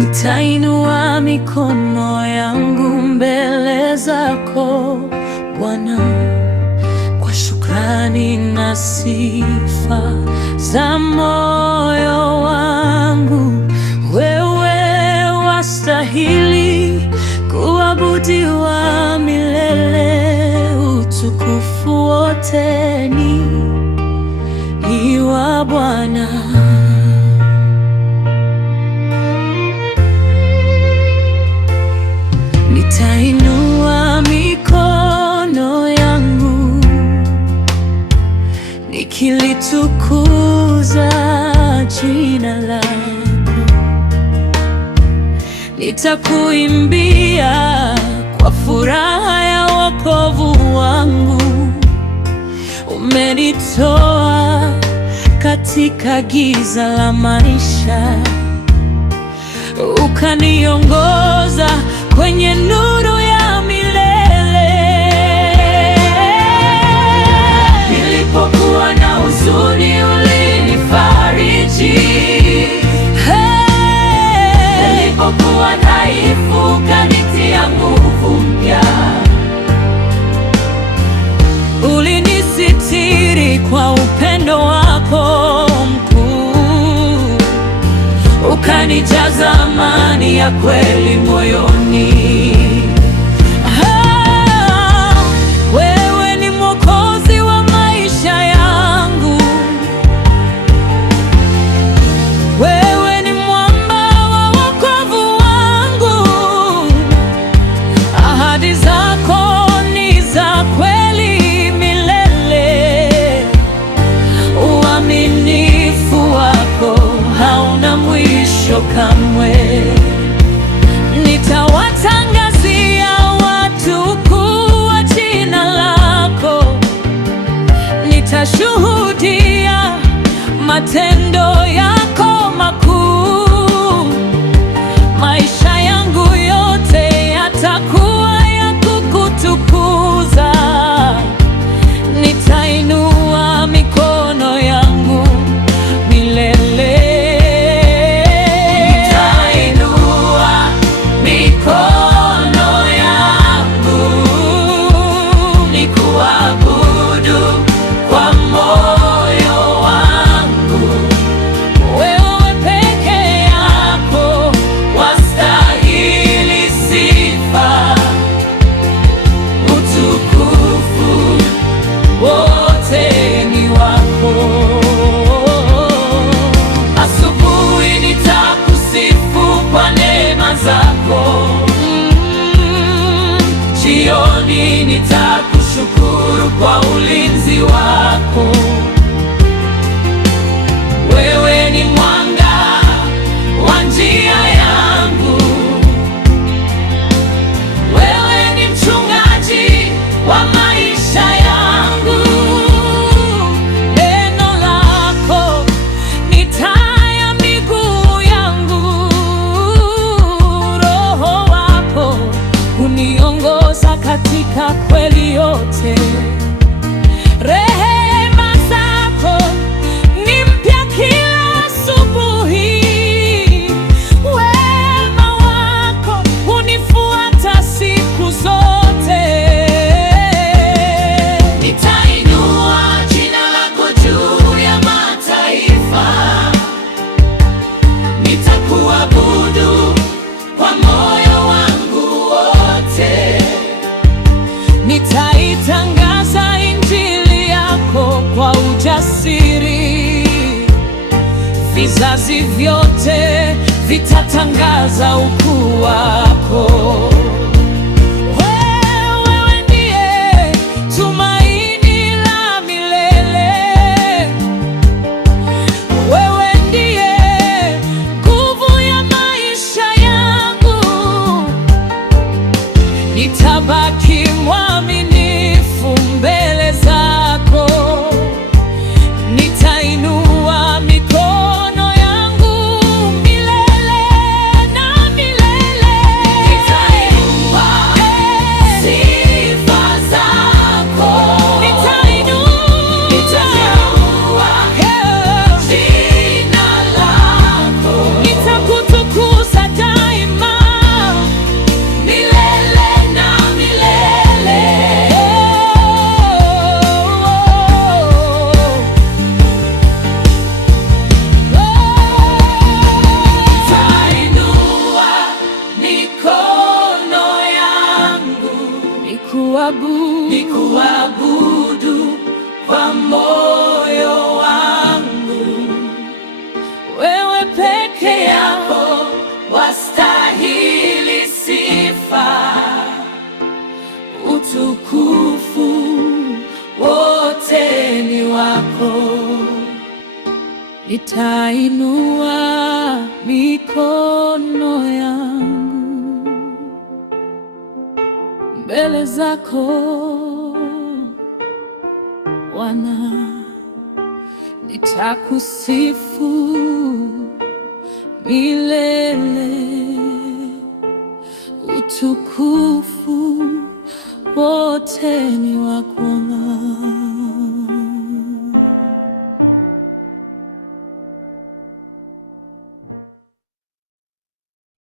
Nitainua mikono yangu mbele zako Bwana, kwa shukrani na sifa za moyo wangu. Wewe wastahili kuabudiwa milele, utukufu wote ni wa Bwana. Nitainua mikono yangu nikilitukuza jina lako. Nitakuimbia kwa furaha ya wokovu wangu. Umenitoa katika giza la maisha, ukaniongoza kwenye nuru ya milele. Nilipokuwa na huzuni ulinifariji, nilipokuwa dhaifu ukanitia nguvu mpya. Ulinisitiri kwa upendo wako mkuu, ukanijaza amani ya kweli moyoni. Wewe ni Mwokozi wa maisha yangu, wewe ni mwamba wa wokovu wangu. Ahadi zako ni za kweli milele, uaminifu wako hauna mwisho kamwe. Nitawatangazia watu kuwa jina lako, nitashuhudia matendo yako makuu. Maisha yangu yote yatakuwa ya kukutukuza. Nitainua mikono yangu milele. Jioni nitakushukuru kwa ulinzi wako. Wewe ni mwanga wa njia yangu, wewe ni mchungaji wa maisha yangu. Neno lako ni taa ya miguu yangu, Roho wako uniongoza katika kweli yote. Rehema zako ni mpya kila asubuhi, wema wako unifuata siku zote. Nitainua jina lako juu ya mataifa, nitakuabudu kwa moyo wangu wote. Nitaitangaza injili yako kwa ujasiri, vizazi vyote vitatangaza ukuu wako. Wewe ndiye tumaini la milele, wewe ndiye nguvu ya maisha yangu. Nitabaki mwaminifu mbele zako, nitainua mikono yangu milele na milele. nikuabudu kwa moyo wangu. Wewe peke yako wastahili sifa, utukufu wote ni wako. Nitainua mikono yangu mbele zako Bwana, nitakusifu milele. Utukufu wote ni